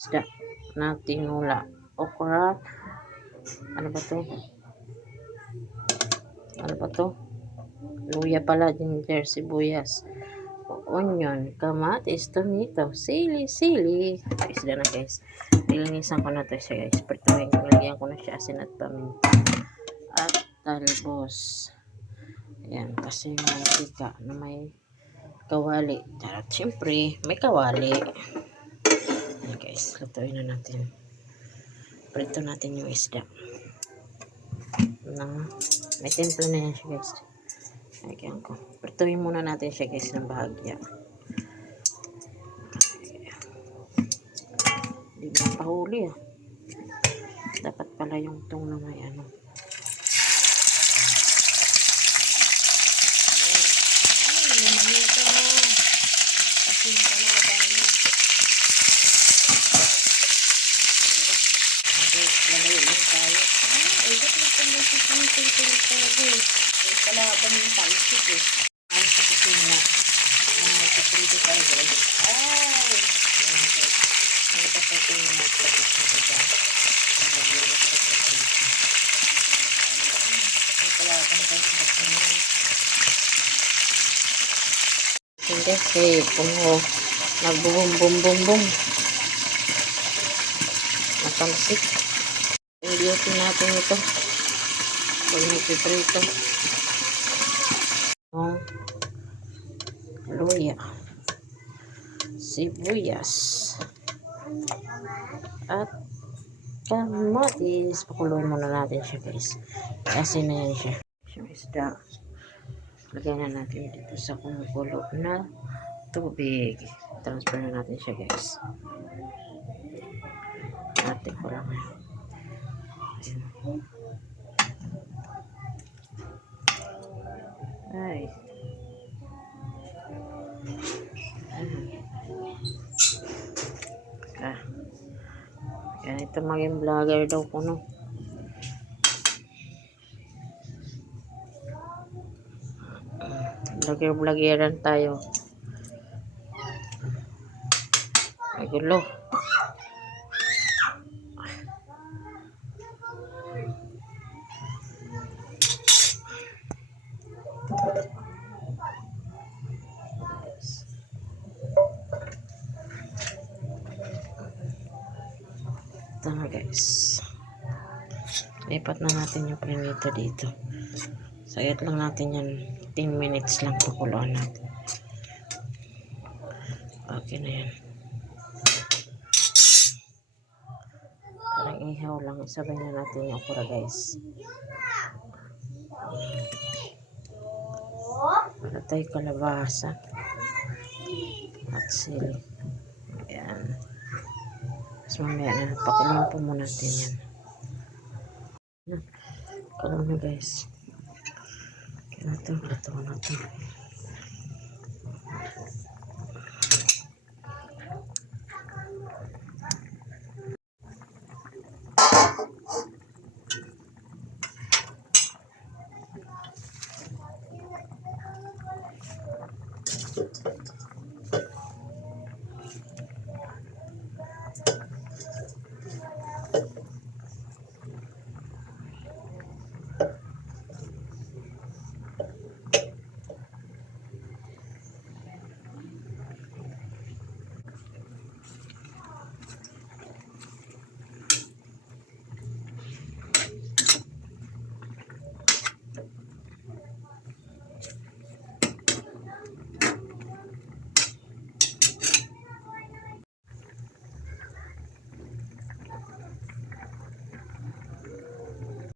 isda na tinula, okra, ano ba to? Ano ba to? Luya pala, ginger, sibuyas, onion, kamatis, tomato, sili. Isda na guys. Nilinisan ko na to siya guys. Prituhin ko, lagyan ko na siya asin at paminta. At talbos. Ayan, kasi yung mantika na may kawali. At syempre, may kawali. Ayan guys, lutuin na natin. Prito natin yung isda. May templo na yan siya guys. Lagyan ko. Prituhin muna natin siya guys ng bahagya. Di ba pahuli ah. Dapat pala yung tong na may ano. Ay, lumayo ko. Kasi yung kalaban niya. Lalayo lang tayo. Ay, ba't may panglasit ng ito? Ay, kalaban yung paisip eh. Ay, sa kusina. Nagsiprito tayo guys. Ay! Ayan guys. Ano ba ito yung nagpapit na diba? May kalaban guys. Hindi kasi kung nagbubum-bum-bum-bum. Natalsik. Iutin natin ito. Pag nagpiprito. Luya. Sibuyas. At kamatis. Pakuluin muna natin siya guys. Kasi na yan siya. Yung isda. Lagyan na natin dito sa kumukulo na tubig. Transfer na natin siya guys. Natin ko lang. Ay. Yan ito maging vlogger daw ko no. Vloggeran tayo. Ay gulo. Tama guys. Lipat na natin yung prinito dito. Sayat lang natin yan. 10 minutes lang pakuluan natin. Okay na yan. Parang ihaw lang. Isabay na natin yung okra guys. Para tayo kalabasa. At sili. Ayan. Mas mamaya na. Pakuluan po muna natin yan. Kalong na guys. Kaya natin. Lutuan natin.